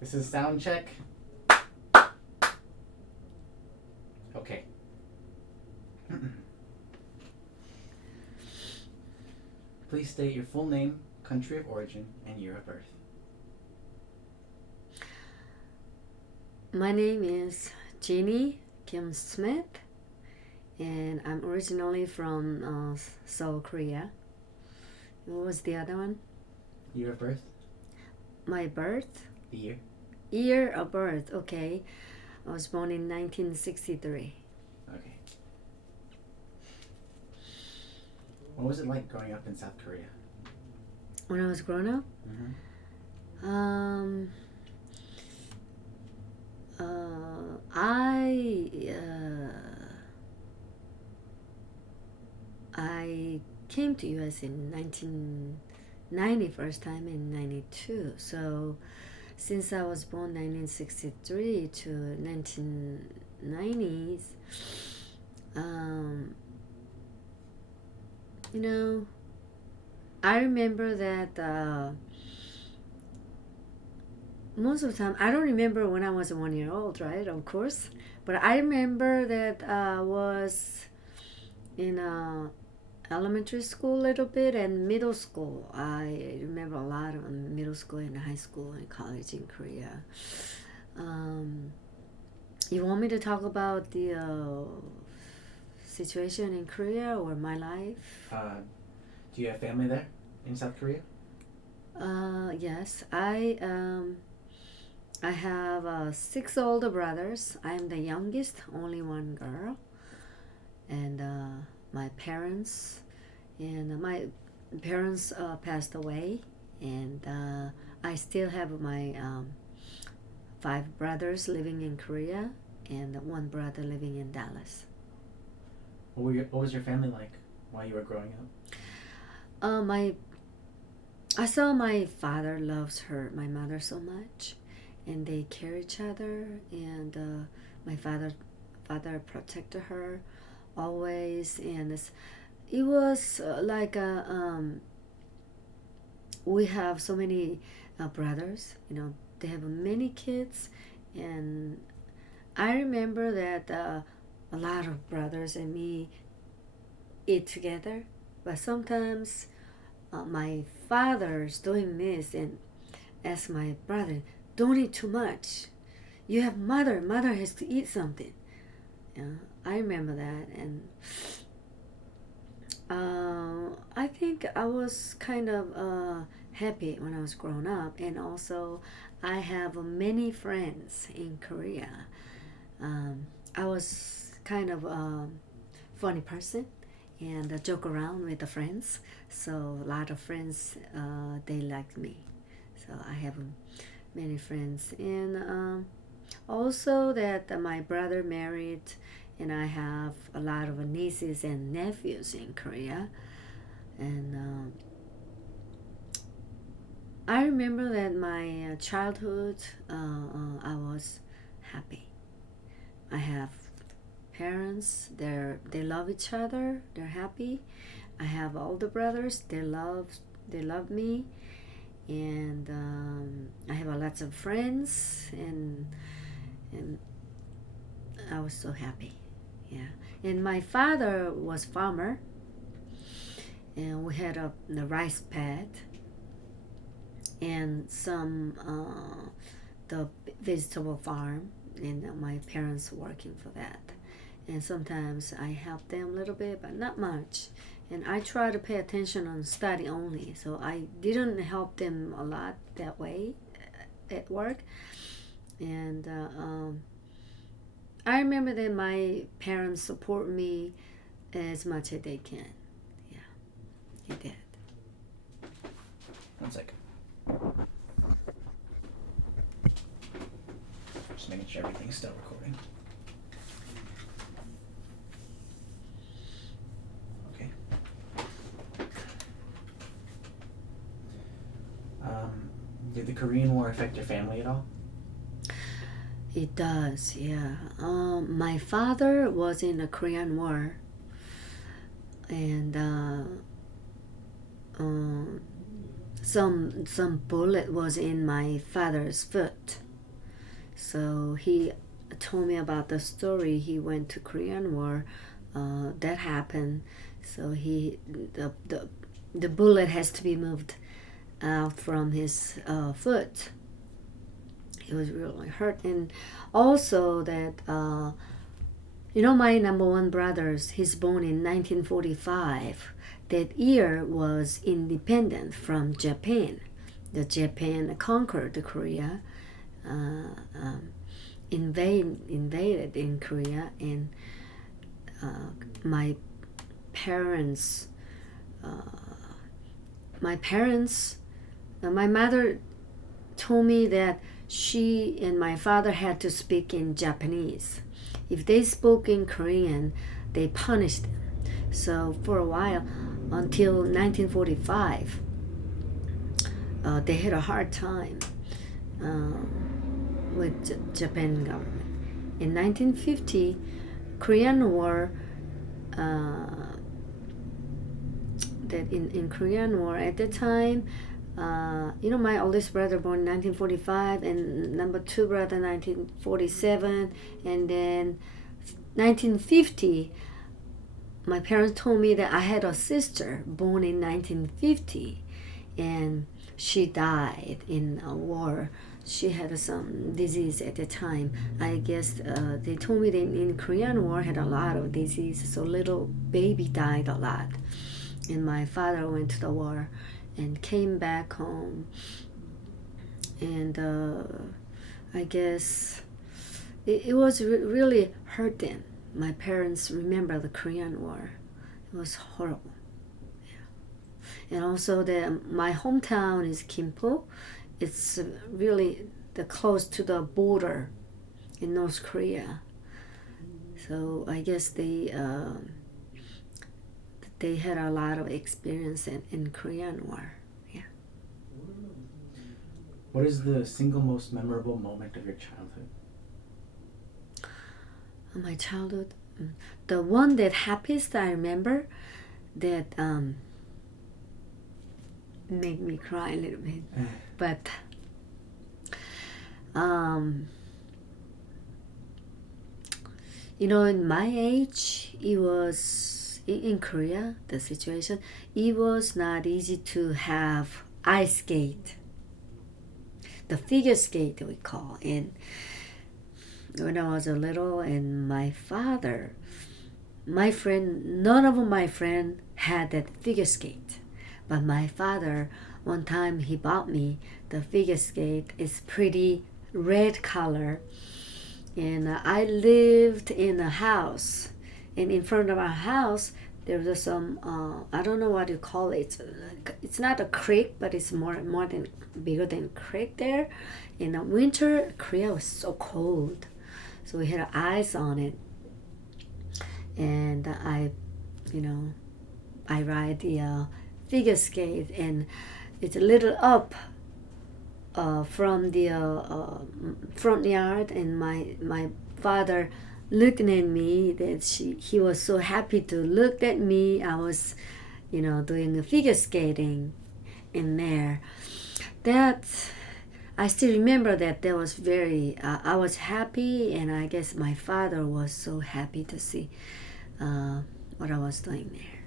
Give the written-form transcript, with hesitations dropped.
This is sound check. Okay. Please state your full name, country of origin, and year of birth. My name is Jeannie Kim Smith, and I'm originally from Seoul, Korea. What was the other one? Year of birth? My birth? The year? Year of birth, okay. I was born in 1963. Okay. What was it like growing up in South Korea? When I was grown up, Mm-hmm. I came to US in 1990, first time in 92. So since I was born 1963 to 1990s, you know, I remember that most of the time, I don't remember when I was 1 year old, right? Of course. But I remember that I was in elementary school a little bit and middle school. I remember a lot of middle school and high school and college in Korea. You want me to talk about the situation in Korea or my life? Do you have family there in South Korea? Yes, I have 6 older brothers. I am the youngest, only one girl, and my parents passed away, and I still have my 5 brothers living in Korea and 1 brother living in Dallas. What was your family like while you were growing up? I saw my father loves my mother so much, and they care each other, and my father protected her always, and it was like we have so many brothers, they have many kids, and I remember that a lot of brothers and me eat together, but sometimes my father's doing this and ask my brother, don't eat too much, you have mother has to eat something. I remember that, and I think I was kind of happy when I was growing up, and also I have many friends in Korea. I was kind of a funny person and joke around with the friends, so a lot of friends they liked me. So I have many friends, and also that my brother married, and I have a lot of nieces and nephews in Korea, and I remember that my childhood I was happy. I have parents, they love each other, they're happy. I have older brothers, they love me, and I have lots of friends, and I was so happy. Yeah, and my father was farmer, and we had a rice pad and some the vegetable farm, and my parents working for that. And sometimes I help them a little bit, but not much. And I try to pay attention on study only, so I didn't help them a lot that way at work. And I remember that my parents support me as much as they can. Yeah, he did. 1 second. Just making sure everything's still recording. Okay. Did the Korean War affect your family at all? It does, yeah. My father was in the Korean War, and some bullet was in my father's foot, So he told me about the story. He went to Korean War. That happened. So the bullet has to be moved out from his foot. He was really hurt, and also that my number one brothers. He's born in 1945. That year was independent from Japan. The Japan conquered Korea, invaded in Korea, and my parents, my mother told me that she and my father had to speak in Japanese. If they spoke in Korean, they punished them. So for a while, until 1945, they had a hard time with Japan government. In 1950, Korean War. That in Korean War at the time, my oldest brother born in 1945, and number two brother 1947, and then 1950. My parents told me that I had a sister born in 1950, and she died in a war. She had some disease at the time. I guess they told me that in Korean War had a lot of disease, so little baby died a lot. And my father went to the war and came back home. And I guess it was really hurt them. My parents remember the Korean War. It was horrible. Yeah. And also my hometown is Gimpo. It's really close to the border in North Korea. So I guess they had a lot of experience in Korean War. Yeah. What is the single most memorable moment of your childhood? My childhood, the one that happiest I remember that made me cry a little bit, but in my age, it was in Korea, the situation, it was not easy to have ice skate, the figure skate we call. And when I was a little, and my father, none of my friends had that figure skate. But my father, one time he bought me the figure skate. It's pretty red color. And I lived in a house. And in front of our house, there was some, I don't know what you call it. It's not a creek, but it's more than bigger than creek there. In the winter, Korea was so cold. So we had ice on it. And I ride the figure skate, and it's a little up from the front yard, and my father looking at me, that he was so happy to look at me. I was doing a figure skating in there. That I still remember that was very I was happy, and I guess my father was so happy to see what I was doing there.